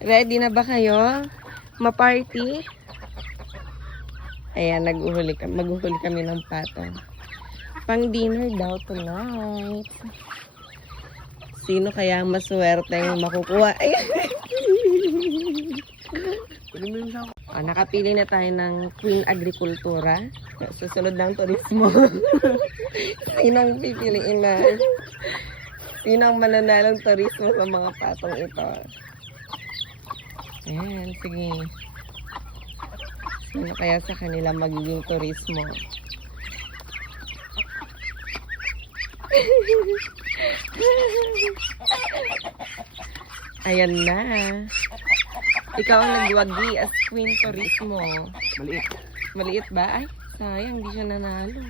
Ready na ba kayo? Ma-party? Ayan, maghuhuli kami ng pato. Pang dinner daw tonight. Sino kaya ang maswerte yung makukuha? Ayan. Nakapili na tayo ng Queen Agricultura. Susunod ng turismo. Sino ang pipiliin na? Sino ang mananalong turismo sa mga patong ito? Ayan, sige. Ano kaya sa kanila magiging turismo? Ayan na. Ikaw ang nagwagi as Queen Turismo. Maliit. Maliit ba? Ay, sayang, hindi siya nanalo.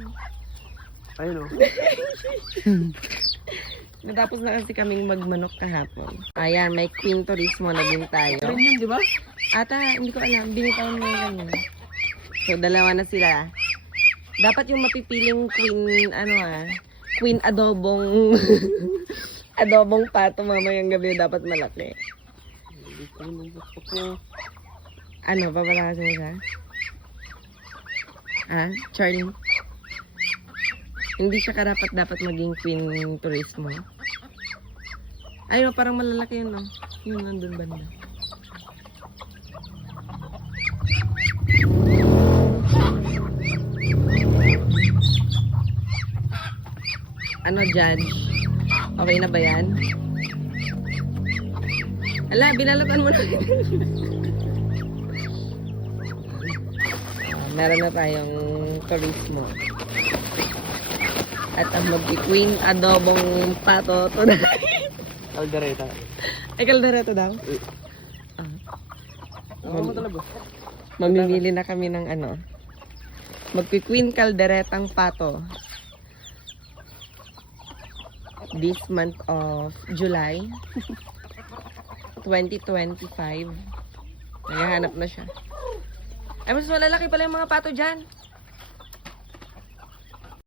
Ayun o. Natapos na kasi kaming magmanok kahapon. Ayan, may Queen Turismo na din tayo. Ayun yun, di ba? Ata, hindi ko alam. Binitawan mo yung ganyan. So, dalawa na sila. Dapat yung mapipiling Queen, Queen adobong, adobong pato mamayang gabi dapat malaki. Ano, papalakasin mo siya? Charlie? Hindi siya dapat maging Queen Turismo. Ay, no, parang malalaki yun, no? Yung nandun banda. Ano, Judge? Okay na ba yan? Ala, binalatan mo na. Meron na tayong turismo. At ang mag-queen adobong pato tonight. Caldereta. Ay, kaldereta daw? Ano mo talaga? Mamimili na kami ng Magki-queen kalderetang pato. This month of July 2025. Naghahanap na siya. Ay, mas malalaki pala yung mga pato dyan.